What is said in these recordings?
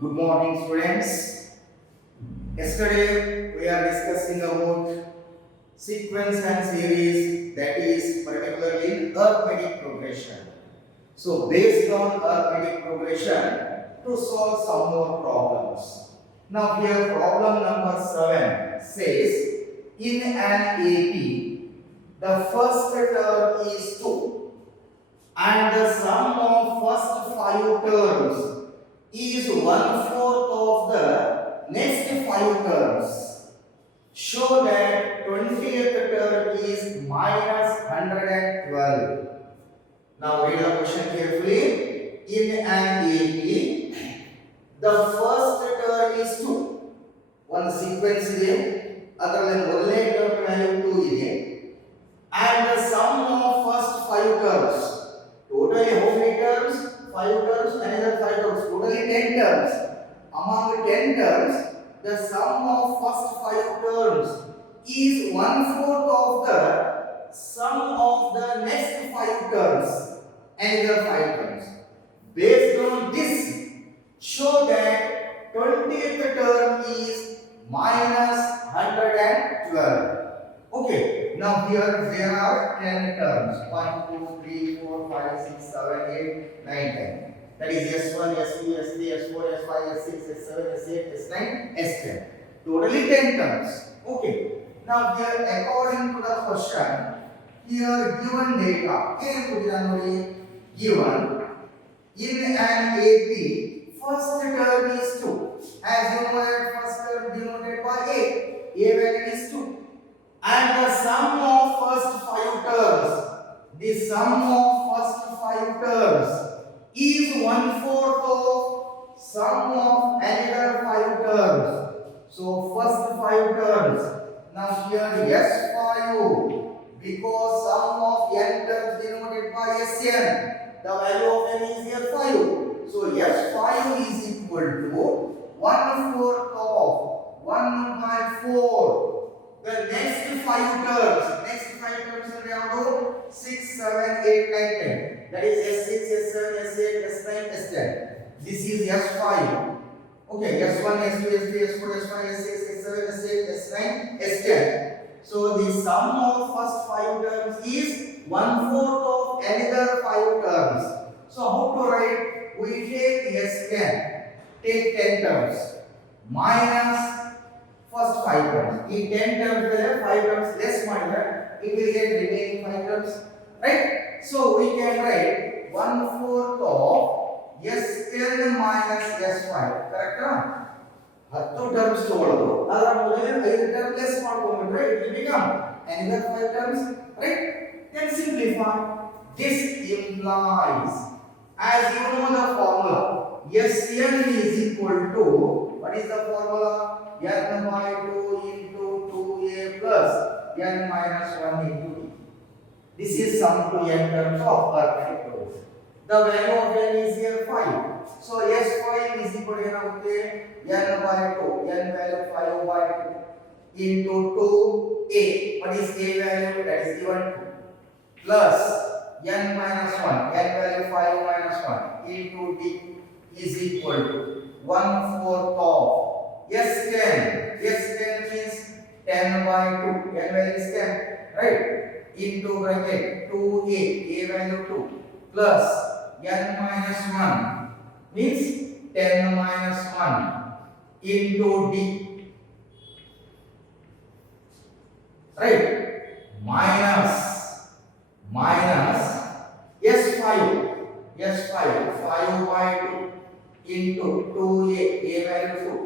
Good morning, students. Yesterday we are discussing about sequence and series, that is particularly in arithmetic progression. So based on arithmetic progression, to solve some more problems. Now here problem number 7 says in an AP the first term is 2 and the sum of first 5 terms is 1/4 of the next 5 terms. Show that 20th term is minus 112. Now read the question carefully. In an AP, the first term is 2. One sequence ಇದೆ, ಅದರಲ್ಲಿ ಮೊದಲನೇ term value 2 ಇದೆ. And the sum of first 5 terms. Totally how many terms? 5 terms, another 5 terms. Totally 10 terms. Among the 10 terms, the sum of first 5 terms is 1/4 of the sum of the next 5 terms. Another 5 terms. Based on this, show that 20th term is minus 112. Okay, now here there are 10 terms. 1, 2, 3, 4, 5, 6, 7, 8, 9, 10. That is S1, S2, S3, S4, S5, S6, S7, S8, S9, S10. Totally 10 terms. Okay, now here according to the question, here given data, given in an AP, first term is 2. As you know that first term denoted by A value is 2. And the sum of first 5 terms, the sum of first 5 terms is 1/4 of sum of another 5 terms. So first 5 terms. Now here S5, because sum of n terms denoted by Sn, the value of n is here 5. So S5 is equal to 1/4 of 1/4. The next 5 terms are ಯಾವುದು 6, 7, 8, 9, 10. That is S6, S7, S8, S9, S10. This is S5. Okay, S1, S2, S3, S4, S5, S6, S7, S8, S9, S10. So the sum of first 5 terms is 1/4 of another 5 terms. So how to write? We take S10, take 10 terms minus first 5 terms. In 10 terms there 5 terms less ಮಾಡಿದ್ರೆ it will get remaining 5 terms, right? So we can write 1/4 of S10 minus S5. correct? 10 terms ತಗೊಳ್ಳೋದು, ಅದರ ಮೊದಲೇ 5 terms less ಮಾಡ್ಕೊಂಡ್ಬಿಟ್ರೆ it will become another 5 terms, right? Then simplify. This implies, as you know the formula, Sn is equal to, what is the formula? N by 2 into 2a plus n minus 1 into d. This is sum to n terms of arithmetic progression. The value of n is here 5. So S5 is equal to n by 2, n value 5 by 2 into 2a. What is a value? That is given 2 plus n minus 1, n value 5 minus 1 into d is equal to 1/4 of S10. S10 means 10 by 2. N value is 10, right? Into bracket 2a, a value 2, plus n minus 1 means 10 minus 1 into d, right? Minus S5, 5 by 2 into 2a, a value 2,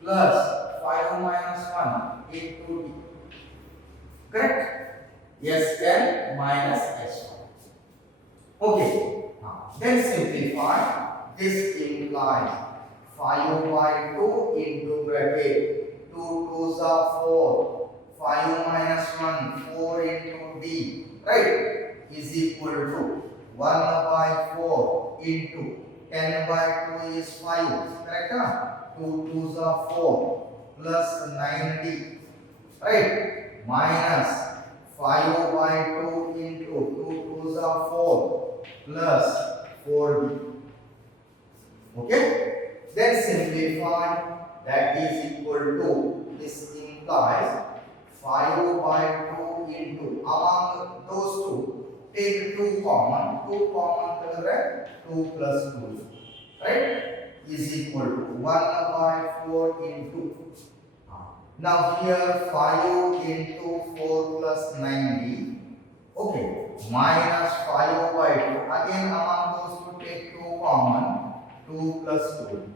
plus 5 minus 1 into d. Correct? S10 minus S5. Okay. Then simplify. This implies 5 by 2 into bracket 2 2s are 4. 5 minus 1, 4 into d, right? Is equal to 1 by 4 into 10 by 2 is 5. Correct? 2 2s are 4 plus 9d, right? Minus 5 by 2 into 2 2s are 4 plus 4d. Okay? Then simplify, that is equal to, this implies 5 by 2 into, among those two take 2 common, 2 common together 2 plus 2, right, is equal to 1 by 4 into, now here 5 into 4 plus 90, okay, minus 5 by 2, again among those two take 2 common, 2 plus 2,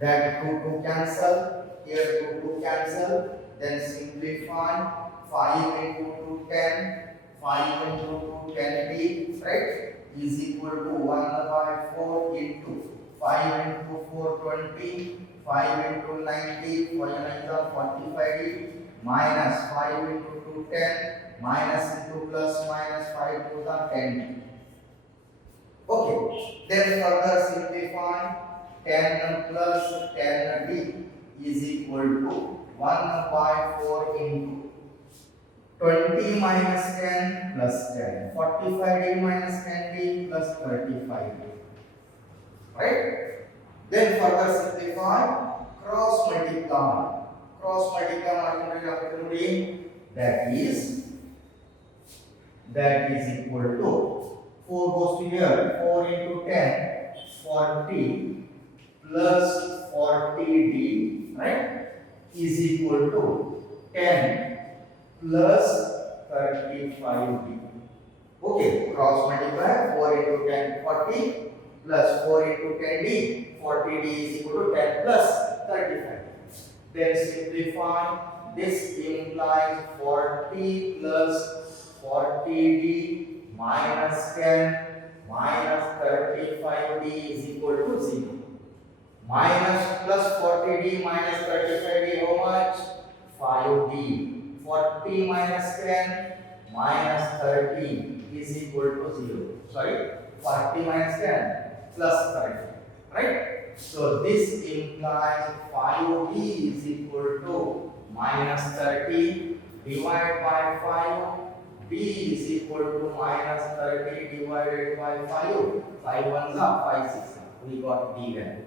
that 2 cancel, here 2 cancel, then simplify, 5 into 2 10, 5 into 2 10b, right, is equal to 1 by 4 into 5 into 4 20, 5 into 90, 5 into 45d, minus 5 into 2 10, minus into plus minus 5 to the 10. Okay, then further simplify, 10 plus 10d is equal to 1 by 4 into 20 minus 10 plus 10, 45d minus 10d plus 35d, right? Then further simplify, cross multiply that is equal to 4 goes to here, 4 into 10, 40 plus 40d, right, is equal to 10 plus 35d. Okay, cross multiply, 4 into 10 40 plus 4 into 10d, 40d is equal to 10 plus 35. Then simplify, this implies 40 plus 40d minus 10 minus 35d is equal to 0. Minus plus 40d minus 35d, how much? 5d. 40 minus 10 minus 30 is equal to 0. Sorry, 40 minus 10 plus 30, right? So this implies 5d is equal to minus 30 divided by 5, d is equal to minus 30 divided by 5, 5 ones are 5 6, we got d value,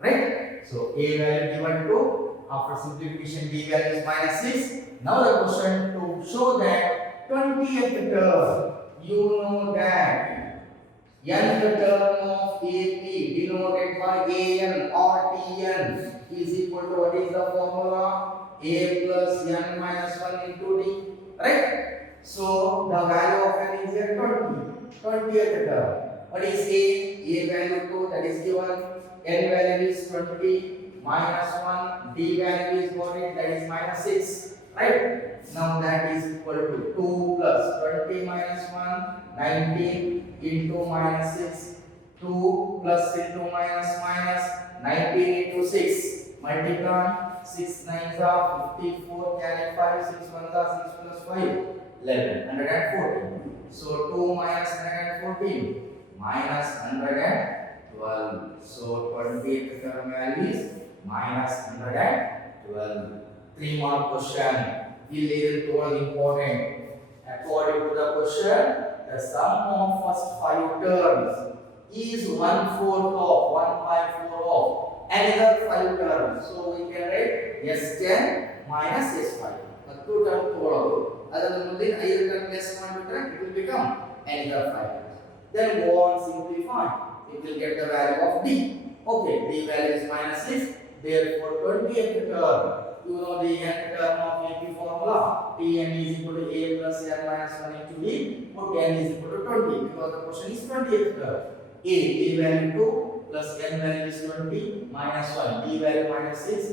right? So a value given to, after simplification d value is minus 6. Now the question, to show that 20th term, you know that nth term of AP denoted by AN or TN is equal to, what is the formula? A plus n minus 1 into d, right? So the value of n is here 20th term. What is A? A value 2, that is given. N value is 20 minus 1, d value is got it, that is minus 6, right? Now that is equal to 2 plus 20 minus 1, 19 into minus 6, 2 plus into minus minus, 19 into 6, multiply, 6 9s are 54, carry 5, 6 1s are 6 plus 5, 11, 114. So 2 minus 114 minus 112. So 20th term value is minus 112. 3 mark question. This is important. According to the question, the sum of first 5 terms is 1/4 of 1/4 of another 5 terms. So we can write S10 minus S5. The 2 term together. Other than that, either term less 1 it will become another 5 terms. Then go on simplify. It will get the value of d. Okay, d value is minus 6. Therefore, 20th term, you know the nth term of AP formula, Tn is equal to a plus n minus 1 into b, put n is equal to 20 because the question is 20th term. A value 2 plus n value is 20 minus 1, b value minus 6,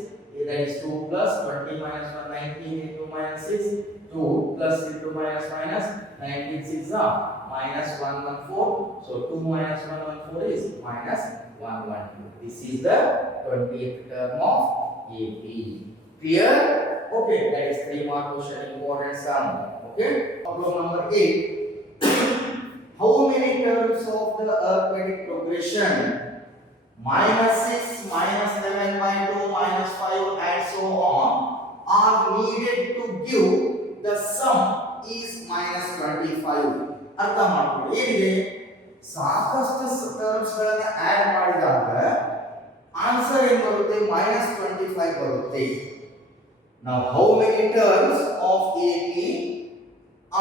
that is 2 plus 20 minus 1, 19 into minus 6, 2 plus into minus minus, 19 6 are minus 114, so 2 minus 114 is minus 112. This is the 20th term of AP. Clear? Okay, that is 3 mark question, important sum. Okay, problem number 8. How many terms of the arithmetic progression minus 6, minus 11 by 2, minus 5 and so on are needed to give the sum is minus 25? ಅರ್ಥ ಮಾಡ್ಕೊಳ್ಳಿ. ಏನಿದೆ ಸಾಕಷ್ಟು terms ಗಳನ್ನು add ಮಾಡಿದಾಗ answer ಏನು ಬರುತ್ತೆ -25 ಬರುತ್ತೆ. Now how many terms of AP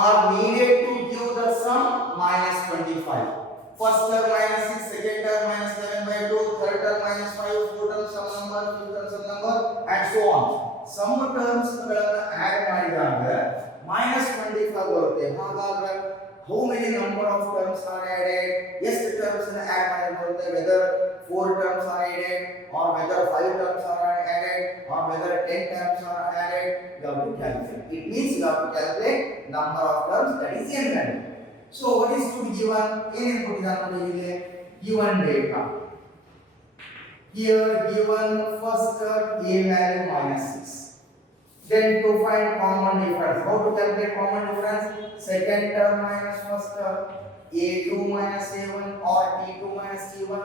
are needed to give the sum -25? First term -6, second term -11/2, third term -5, fourth term some number, fifth term some number and so on. Some terms ಗಳನ್ನು add ಮಾಡಿದಾಗ -25 ಬರುತ್ತೆ. ಹಾಗಾದ್ರೆ how many number of terms are added? ಎಷ್ಟು terms ಅನ್ನು add ಮಾಡಬಹುದು? Whether 4 terms are added or whether 5 terms are added or whether 10 terms are added, you have to calculate. It means you have to calculate number of terms, that is n value. So what is to be given? ಏನೇನು ಕೊಟ್ಟಿದ್ದಾರೆ ನೋಡಿ ಇಲ್ಲಿ given data. Here given first term a value -6. Then to find common difference, how to calculate common difference? Second term minus first term, a2 minus a1 or t2 minus t1.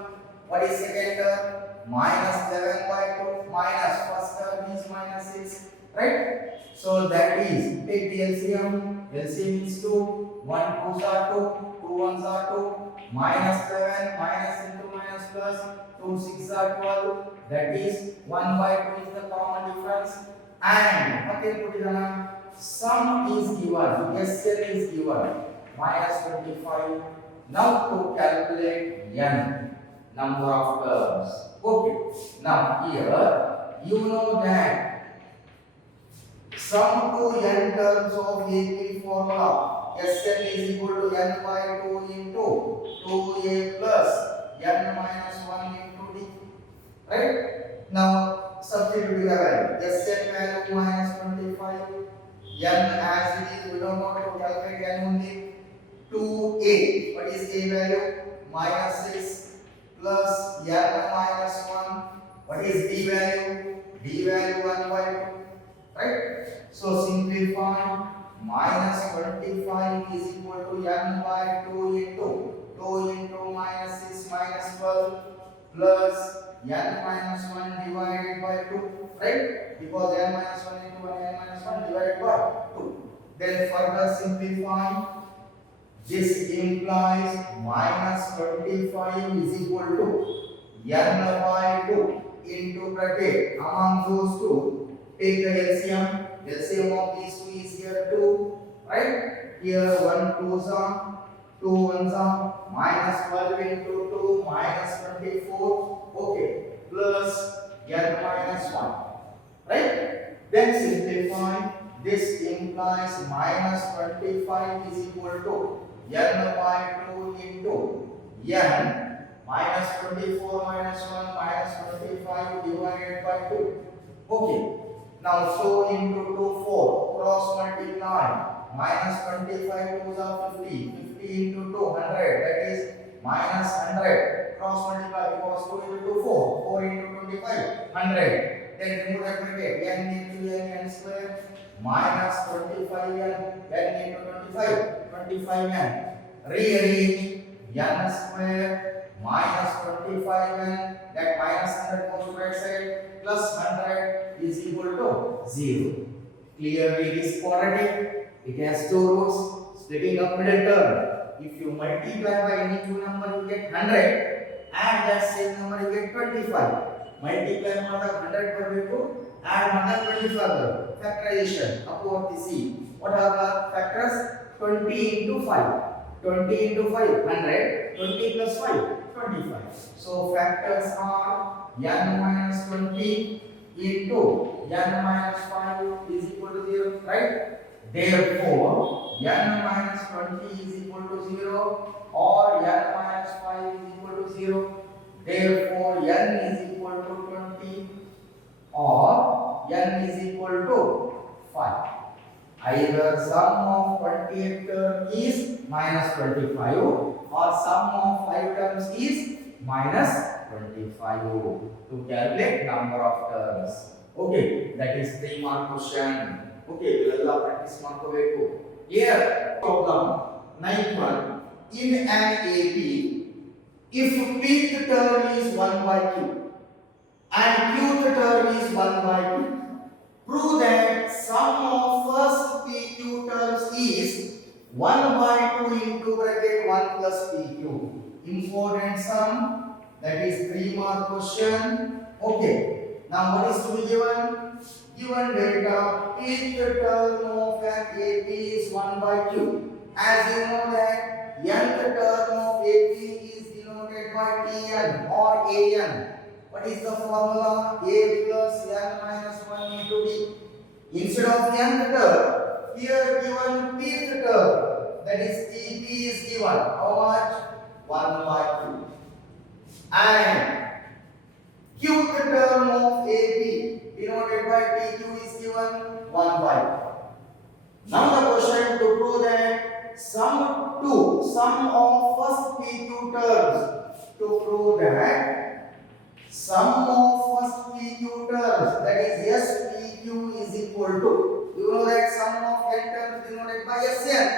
What is second term? -11/2 minus first term is -6, right? So that is, take the LCM. LCM is 2, 1 2s are 2, 2 1s are 2, -11 minus into minus plus, 2 6s are 12. That is 1/2 is the common difference. And what is put in sum is given, SL is given -25. Now to calculate n number of terms. Okay, now here you know that sum to n terms of AP formula SL is equal to n/2 into 2a plus n minus 1 into d, right? Now substitute the value. SL value -25, n as it is, we don't want to calculate n only. 2a, what is a value? -6 plus n minus 1. What is d value? D value 1/2, right? So simplify. -25 is equal to n/2 into 2 into -6 -12 plus n minus 1 divided by 2, right? Because n minus 1 into 1, n minus 1 divided by 2. Then further simplify. This implies -25 is equal to n/2 into bracket among those two. Take the LCM. LCM of these two is here 2, right? Here 1 2s are, 2 1s are, -12 into 2 -24. Okay, plus n minus 1, right? Then simplify. This implies -25 is equal to n/2 into n -24 minus 1 -25 divided by 2. Okay, now so into 2 4 cross multiply. -25 2s are 50, 50 into 2 100, that is -100. Cross multiply because 2 into 4, 4 into 25, 100. Then remove that bracket, n into n square -25n, n into 25, 25n. Rearrange n square -25n, that -100 goes to right side, plus 100 is equal to 0. Clearly it is quadratic. It has two roots, splitting up middle term. If you multiply by any two number, you get 100. And that same number you get 25. Multiply ಮಾಡಿದಾಗ 100 ಬರಬೇಕು, add ಮಾಡಿದಾಗ 25 ಬರಬೇಕು. Factorization ಅಪವರ್ತಿಸಿ. What are the factors? 20 into 5. 20 into 5 100, 20 plus 5 25. So factors are n minus 20 into n minus 5 is equal to 0, right? Therefore n minus 20 is equal to 0 or n minus 5 is equal to 0. Therefore n is equal to 20 or n is equal to 5. Either sum of 28 terms is -25 or sum of 5 terms is -25 to calculate number of terms. Okay, that is 3 mark question. Okay, ಇವೆಲ್ಲ practice ಮಾಡ್ಕೋಬೇಕು. Here problem 9.1. In an AP, if pth term is 1/q and qth term is 1/q, prove that sum of first pq terms is 1/2 into bracket 1 plus pq. important sum, that is 3 mark question. Okay. Now what is to be given? Given data, pth term of an AP is 1 by q. As you know that nth term of AP is denoted by Tn or An. What is the formula? A plus n minus 1 into d. Instead of nth term, here given pth term, that is Tp is given. How much? 1 by 2. And qth term of AP denoted by TQ is given 1 by 2. Now the question to prove that sum of first PQ terms, to prove that sum of first PQ terms, that is SPQ is equal to, you know that sum of n terms denoted by Sn.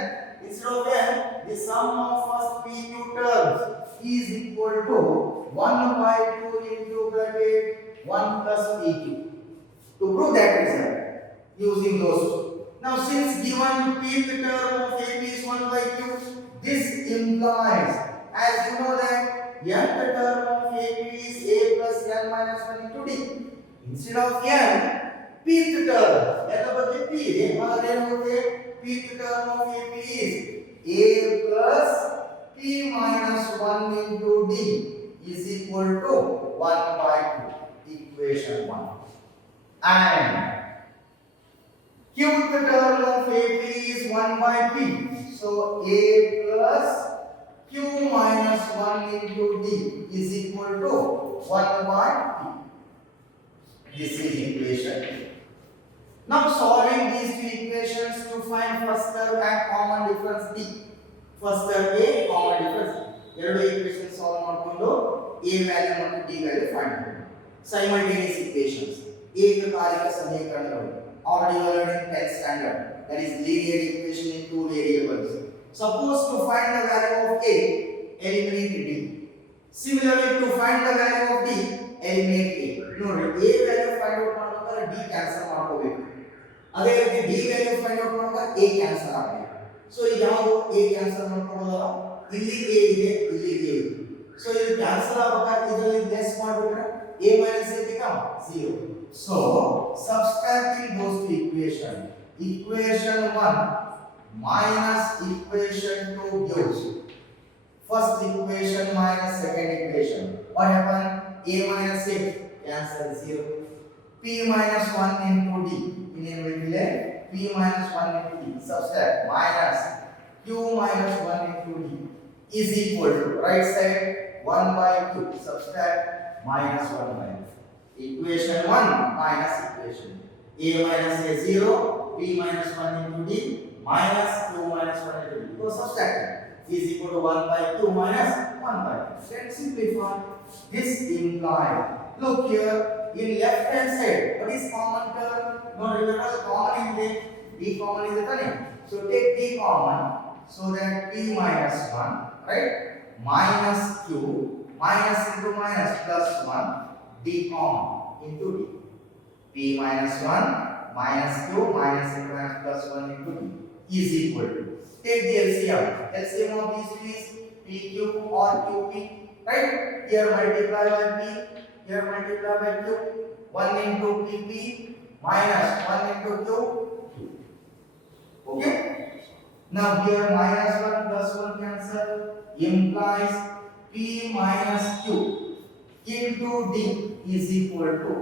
Instead of n, the sum of first PQ terms is equal to 1 by 2 into bracket 1 plus PQ. To prove that result, using those two. Now since given pth term of AP is 1 by q, this implies, as you know that nth term of AP is a plus n minus 1 into d. Instead of n, pth term, p, pth term of AP is a plus p minus 1 into d is equal to 1 by 2, equation 1. And qth term of AP is 1 by p. So a plus q minus 1 into d is equal to 1 by p. This is equation. Now solving these two equations to find first term and common difference d. First term a, common difference d. ಎರಡು equations solve ಮಾಡಿಕೊಂಡು a value ಮತ್ತು d value find ಮಾಡಿ. Simultaneous equations. ಏಕಕಾಲಿಕ ಸಮೀಕರಣಗಳು. Already learned in 10th standard. That is linear equation in two variables. Suppose to find the value of a, eliminate d. Similarly, to find the value of d, eliminate a. ನೋಡಿ a value find out ಮಾಡಬೇಕಾದ್ರೆ d cancel ಮಾಡ್ಕೋಬೇಕು. ಅದೇ ರೀತಿ d value find out ಮಾಡಬೇಕಾದ್ರೆ a cancel ಆಗಬೇಕು. So ಈಗ ಯಾವುದು a cancel ಮಾಡ್ಕೊಳ್ಳೋದಲ್ಲ, ಇಲ್ಲಿ a ಇದೆ, ಇಲ್ಲಿ a ಇದೆ. ಸೊ ಇದು cancel ಆಗಬೇಕಾದ್ರೆ ಇದರಲ್ಲಿ ಲೆಸ್ ಮಾಡಿಬಿಟ್ರೆ a minus a become 0. So subtracting those two equations, equation 1 minus equation 2 gives first equation minus second equation. What happened? A minus a cancel 0. P minus 1 into d. P minus 1 into d. Subtract minus q minus 1 into d is equal to right side 1 by q. Subtract minus 1 by q. Equation 1 minus equation. A minus a 0. P minus 1 into d minus q minus 1 into d. So subtract is equal to 1 by q minus 1 by q. Let's simplify. This implies, look here, in left hand side, what is common term? No, remember the common is there. D common is there. So take d common, so that p minus 1, right? Minus q, minus into minus plus 1, d common into d. P minus 1 minus q minus into minus plus 1 into d is equal to. Take the LCM. LCM of these two is PQ or QP. Right? Here multiply by P. Here multiply by Q. 1 into PP minus 1 into Q. Okay? Now here minus 1 plus 1 cancel implies P minus Q into D is equal to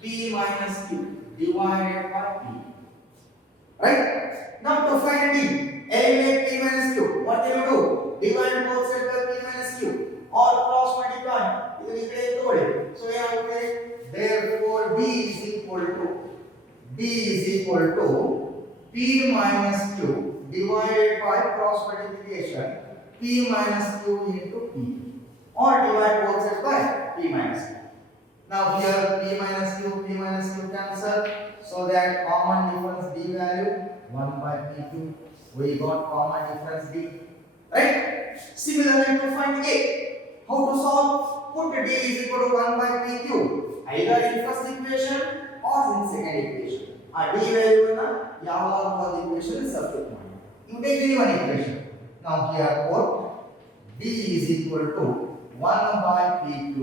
P minus Q divided by P. Right? Now to find D, eliminate P minus Q. What will you do? Divide both sides by P minus Q or cross multiply. So therefore D is equal to P minus Q divided by cross multiplication P minus Q into P, or divide both sides by P minus Q. Now here P minus Q cancel, so that common difference D value 1 by PQ. We got common difference D. Right? Similarly to find A, how to solve? Put D is equal to 1 by PQ either in first equation or in second equation. D value na yavar equation substitute ಮಾಡಿ. You take any one equation. Now here put d is equal to 1 by pq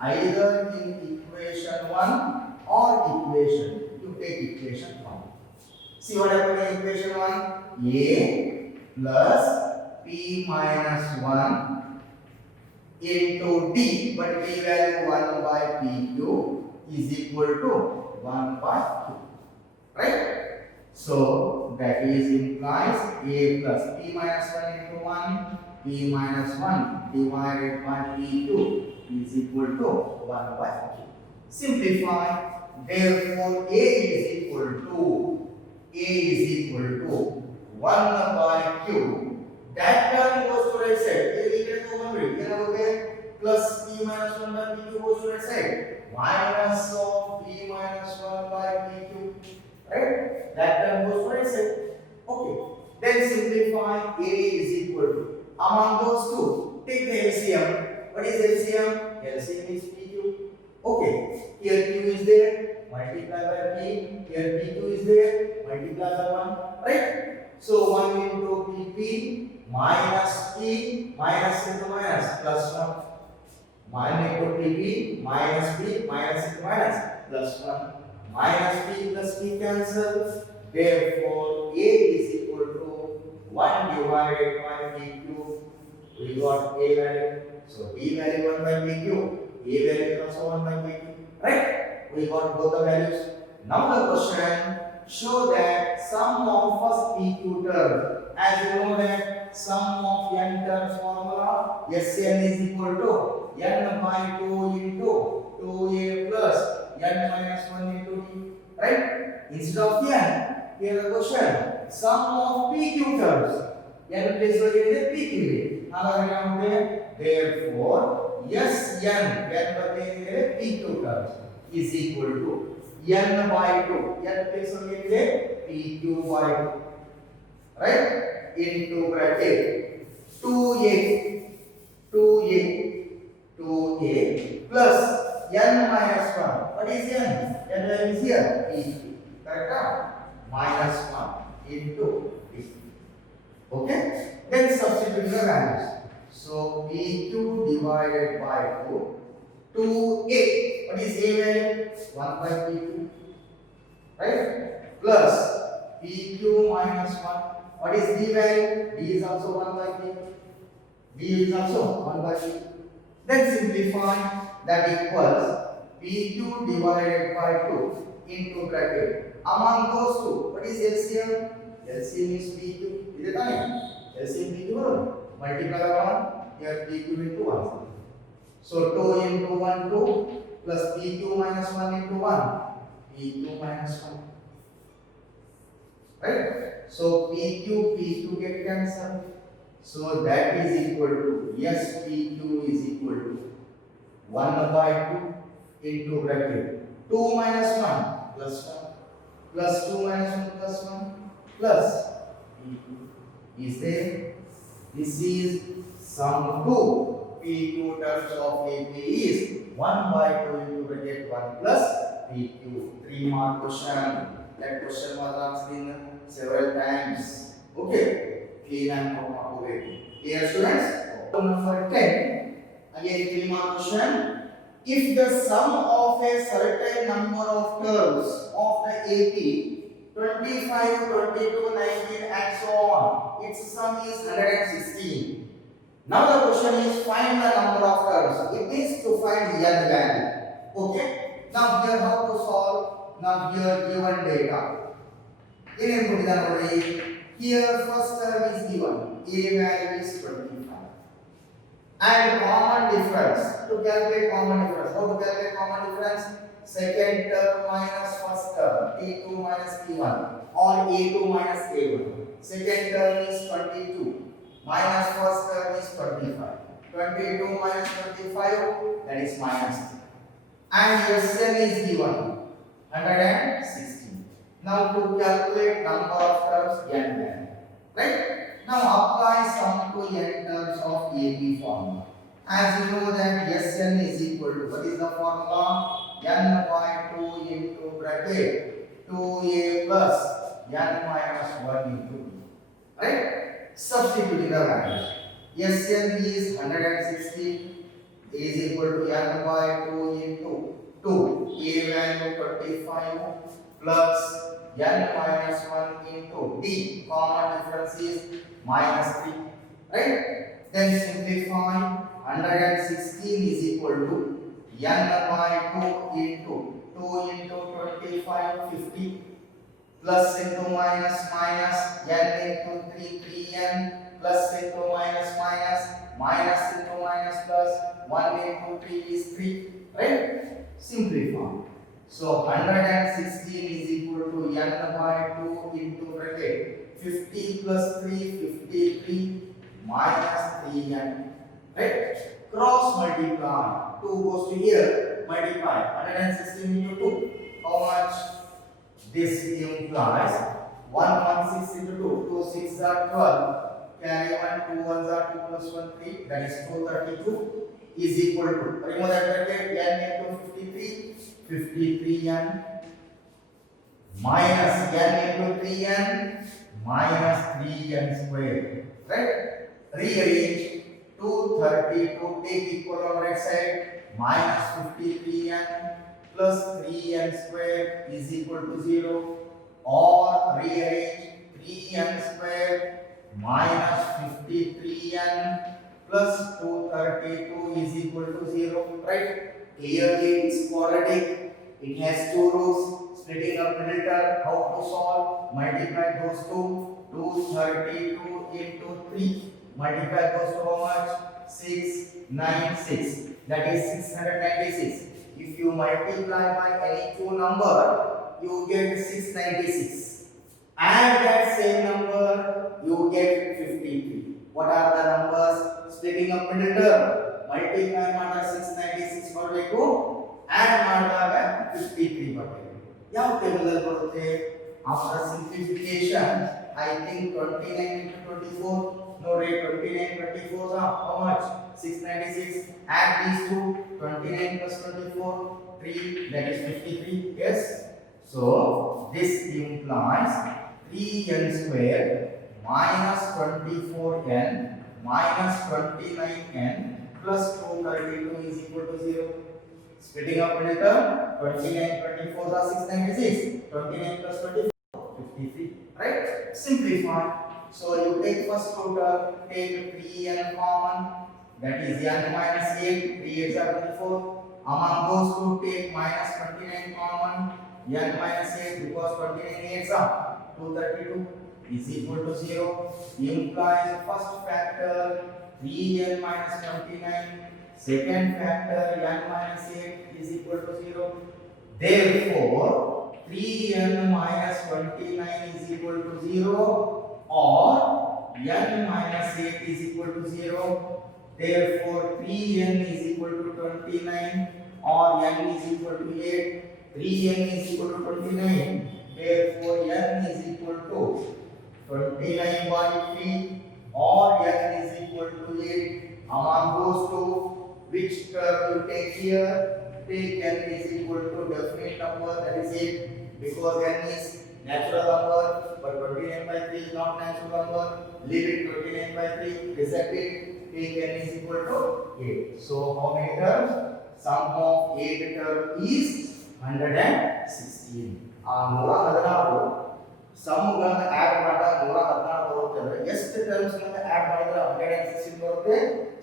either in equation 1 or equation. You take equation 1. See what happened in equation 1? A plus p minus 1 into d, but p value 1 by pq is equal to 1 by q. Right? So that is implies a plus p minus 1 into 1, p minus 1 divided by p2 is equal to 1 by q. Simplify. Therefore, a is equal to 1 by q. That term goes to right side. A equal to 1 plus p minus 1 by pq goes to right side. Minus of p minus 1 by pq. Right? That term goes to right side. Okay. Then simplify. A is equal to, among those two, take the LCM. What is LCM? LCM is PQ. Okay. Here Q is there, multiply by P. Here PQ is there, multiply by 1. Right? So 1 into PP minus P minus into minus plus 1. 1 into PP minus P minus into minus plus 1. Minus P plus P cancel. Therefore, A is equal to 1 divided by PQ. We got A value. So B value 1 by PQ. A value also 1 by PQ. Right? We got both the values. Now the question, show that sum of first PQ term. As you know that sum of n terms formula, Sn is equal to n by 2 into 2a plus n minus 1 into d. Right? Instead of n, here the question, sum of PQ terms. n place where PQ. Therefore, Sn, PQ terms is equal to n by 2. N place where PQ by 2. Right? Into bracket 2a plus n minus 1. What is n? N value is here, PQ. Correct? Minus 1 into PQ. Okay? Then substitute the values. So PQ divided by 2, 2a. What is a value? 1 by PQ. Right? Plus PQ minus 1. What is d value? D is also 1 by PQ. D is also 1 by PQ. Then simplify. That equals PQ divided by 2 into bracket. Among those two, what is LCM? LCM is PQ. Is it right? LCM PQ. Multiply by 1. Here PQ into 1. So 2 into 1, 2 plus PQ minus 1 into 1. PQ minus 1. Right? So PQ get cancelled. So that is equal to, yes, PQ is equal to 1 by 2 into bracket 2 minus 1 plus 1 plus 2 minus 1 plus 1 plus PQ is there. This is sum 2. PQ terms of AP is 1 by 2 into bracket 1 plus PQ. 3 mark question. That question was asked in several times. Okay. Clean and away. Here students. Number 10. Again 3 mark question. If the sum of a certain number of terms of the AP 25, 22, 19 and so on, its sum is 116. Now the question is find the number of terms. It means to find n value. Okay. Now here how to solve? Now here given data. Here first term is given. A value is 25. And common difference. To calculate common difference. How to calculate common difference? Second term minus first term. T2 minus T1. Or A2 minus A1. Second term is 22. Minus first term is 25. 22 minus 25, that is minus 3. And Sn is given 116. Now to calculate number of terms n. Right? Now apply sum to n terms of AP formula. As you know that Sn is equal to, what is the formula? N by 2 into bracket 2a plus n minus 1 into b. Right? Substituting the values. Sn is 160 is equal to n by 2 into 2. A value 25 plus n minus 1 into d. Common difference is minus 3. Right? Then simplify. 116 is equal to n by 2 into 2 into 25 50 plus into minus minus n into 3 3n plus into minus minus minus into minus plus 1 into 3 is 3, right? Simplify. So 116 is equal to n by 2 into bracket 50 plus 3 53 minus 3n, right? Cross multiply. 2 goes to here, multiply 116 into 2. How much? This implies 116 into 2. 2 6 are 12. Carry 1, 2 1s are 2 plus 1 3. That is 232 is equal to. Remove that bracket. N into 53. 53n minus n into 3n minus 3n square. Right? Rearrange. 232. Take equal on right side. Minus 53n plus 3n square is equal to 0, or rearrange 3n square minus 53n plus 232 is equal to 0, right? Clearly it is quadratic. It has two roots. Splitting up middle term. How to solve? Multiply those two. 232 into 3. Multiply those two how much? 696. That is 696. If you multiply by any two number, you get 696. Add that same number, you get 53. What are the numbers? Splitting up middle term. Multiply ಮಾಡಿದಾಗ 696 ಬರಬೇಕು, add ಮಾಡಿದಾಗ 53 ಬರಬೇಕು. ಯಾವ table ಅಲ್ಲಿ ಬರುತ್ತೆ? After simplification, I think 29 into 24. No, rate 29 24 how much? 696. Add these two. 29 plus 24, 3, that is 53. Yes. So this implies 3n square minus 24n minus 29n plus 232 is equal to 0. Splitting up middle term. 29 24 are 696. 29 plus 24 53. Right? Simplify. So you take first total, take 3n common, that is n minus 8, 3 8s are 24. Among those two, take minus 29 common, n minus 8 because 29 8s are 232 is equal to 0. Implies first factor 3n minus 29, second factor n minus 8 is equal to 0. Therefore, 3n minus 29 is equal to 0, or n minus 8 is equal to 0. Therefore, 3n is equal to 29, or n is equal to 8. 3n is equal to 29. Therefore, n is equal to 29 by 3, or n is equal to 8. Among those two, which term you take here? Take n is equal to definite number, that is 8, because n is natural number, but 29 by 3 is not natural number. Leave it 29 by 3, reject it. Take n is equal to 8. So how many terms? Sum of 8 term is 116. ಆ 116 some ಗಳನ್ನು add ಮಾಡಿದಾಗ 116 ಬರುತ್ತೆ ಅಂದ್ರೆ ಎಷ್ಟು terms ಗಳನ್ನು add ಮಾಡಿದ್ರೆ 116 ಬರುತ್ತೆ.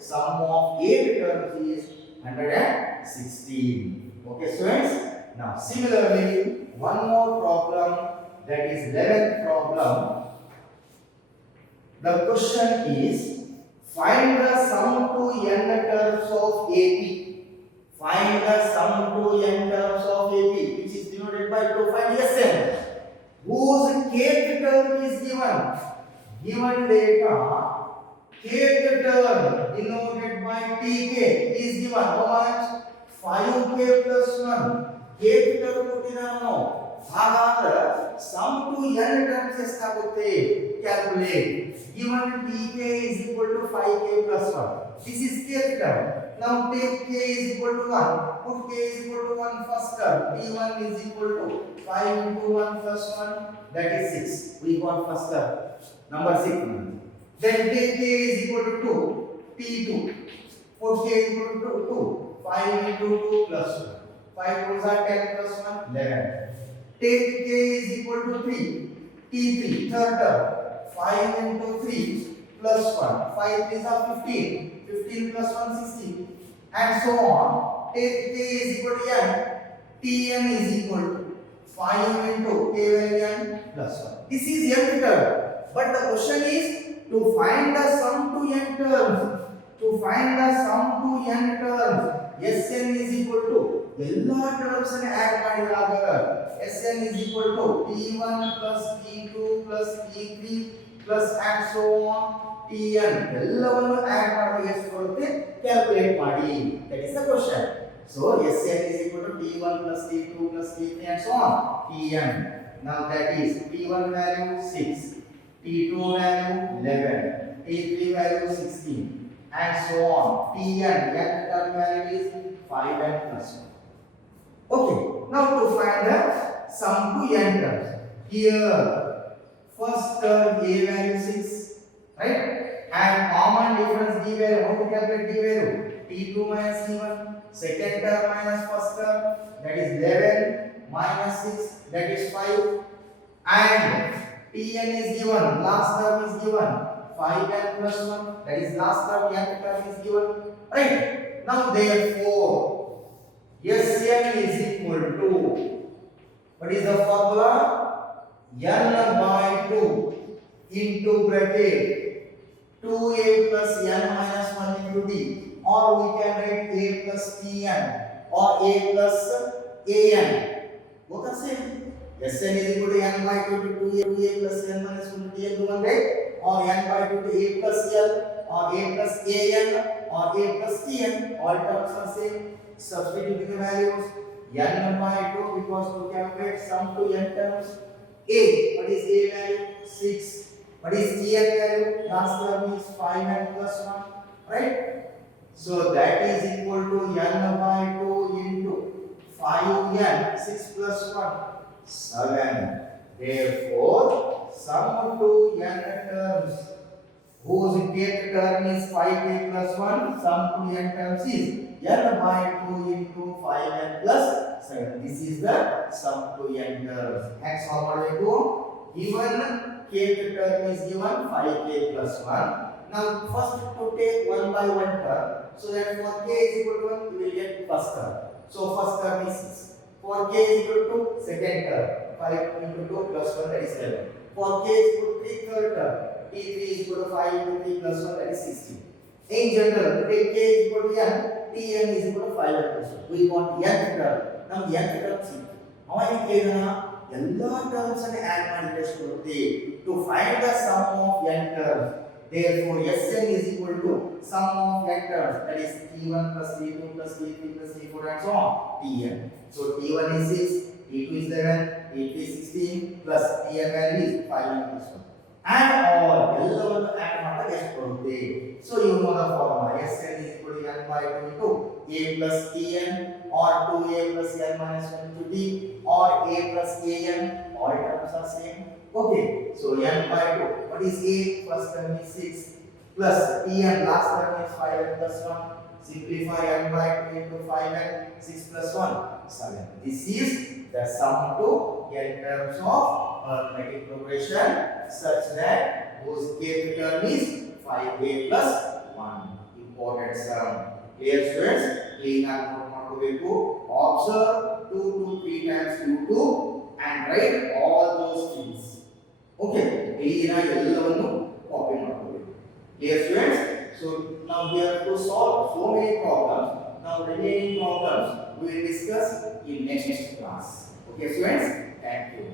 Sum of 8 terms is 116. Okay students, now similarly one more problem, that is 11th problem. The question is, find the sum to n terms of AP. Find the sum to n terms of AP, which is denoted by 2. Find Sn, whose kth term is given. Given data, kth term denoted by Tk is given. How much? 5k plus 1. kth term ಕೊಟ್ಟಿದ್ದಾನೋ, ಹಾಗಾದ್ರೆ sum to n terms ಎಷ್ಟಾಗುತ್ತೆ? Calculate. Given Tk is equal to 5k plus 1. This is kth term. Now take k is equal to 1. Put k is equal to 1 first term. d1 is equal to 5 into 1 plus 1, that is 6. We got first term. Number 6. Then take k is equal to 2. T2. For k is equal to 2. 5 into 2 plus 1. 5 2s are 10 plus 1, 11. Take k is equal to 3. T3, third term. 5 into 3 plus 1. 5 3s are 15. 15 plus 1, 16. And so on. Take k is equal to n. Tn is equal to 5 into k value n plus 1. This is nth term. But the question is to find the sum to n terms. To find the sum to n terms, Sn is equal to ಎಲ್ಲ terms ಅನ್ನು add ಮಾಡಿದಾಗ Sn is equal to T1 plus T2 plus T3 plus and so on Tn ಎಲ್ಲವನ್ನು add ಮಾಡಿದಾಗ ಎಷ್ಟು ಬರುತ್ತೆ calculate ಮಾಡಿ. That is the question. So Sn is equal to T1 plus T2 plus T3 and so on Tn. Now that is T1 value 6, T2 value 11, T3 value 16 and so on. Tn term value is 5 and plus 1. Okay, now to find the sum to n terms. Here first term a value 6, right? And common difference d value. How to calculate d value? T2 minus T1. Second term minus first term, that is 11 minus 6, that is 5. And Tn is given, last term is given 5n plus 1, that is last term n term is given, right? Now therefore Sn is equal to, what is the formula? n by 2 into bracket 2a plus n minus 1 into d, or we can write a plus tn or a plus an. Both are same. Sn is equal to n by 2 to 2a plus n minus 1 to dn to 1, right? Or n by 2 to a plus l or a plus an or a plus tn. All terms are same. Substituting the values n by 2 because to calculate sum to n terms. A, what is a value? 6. What is tn value? Last term is 5 and plus 1, right? So that is equal to n by 2 into 5n, 6 plus 1, 7. Therefore, sum to n terms whose kth term is 5k plus 1, sum to n terms is n by 2 into 5n plus 7. This is the sum to n terms. Next, how are we to? Given kth term is given 5k plus 1. Now, first to take 1 by 1 term. So that for k is equal to 1, we will get first term. So first term is 6. For k is equal to second term, 5 into 2 plus 1, that is 11. For k is equal to 3 third term, T3 is equal to 5 into 3 plus 1, that is 16. In general, take k is equal to n, Tn is equal to 5 and plus 1. We want nth term. Now nth term ಸಿಕ್ತು. ಅವನಿಗೆ ಕೇಳೋಣ ಎಲ್ಲ terms ಅನ್ನು add ಮಾಡಿದ್ರೆ ಎಷ್ಟು ಬರುತ್ತೆ? To find the sum of n terms. Therefore, Sn is equal to sum of n terms, that is T1 plus T2 plus T3 plus T4 and so on, Tn. So T1 is 6, T2 is 11, T3 is 16 plus Tn value is 5 and plus 1. And all ಎಲ್ಲವನ್ನು add ಮಾಡಿದಾಗ ಎಷ್ಟು ಬರುತ್ತೆ? So you know the formula. Sn is equal to n by 2 into a plus tn or 2a plus n minus 1 into d or a plus an. All terms are same. Okay, so n by 2. What is a? First term is 6 plus tn, last term is 5 and plus 1. Simplify n by 2 into 5 and 6 plus 1, 7. This is the sum to n terms of arithmetic progression such that whose kth term is 5a plus 1. Important sum. Clear students? Clean and note ಮಾಡಬೇಕು. Observe 2 to 3 times you2 and write all those things. Okay, clean ಆಗಿ ಎಲ್ಲವನ್ನು copy ಮಾಡಬೇಕು. Clear students? So now we have to solve so many problems. Now remaining problems we will discuss in next class. Okay students? Thank you.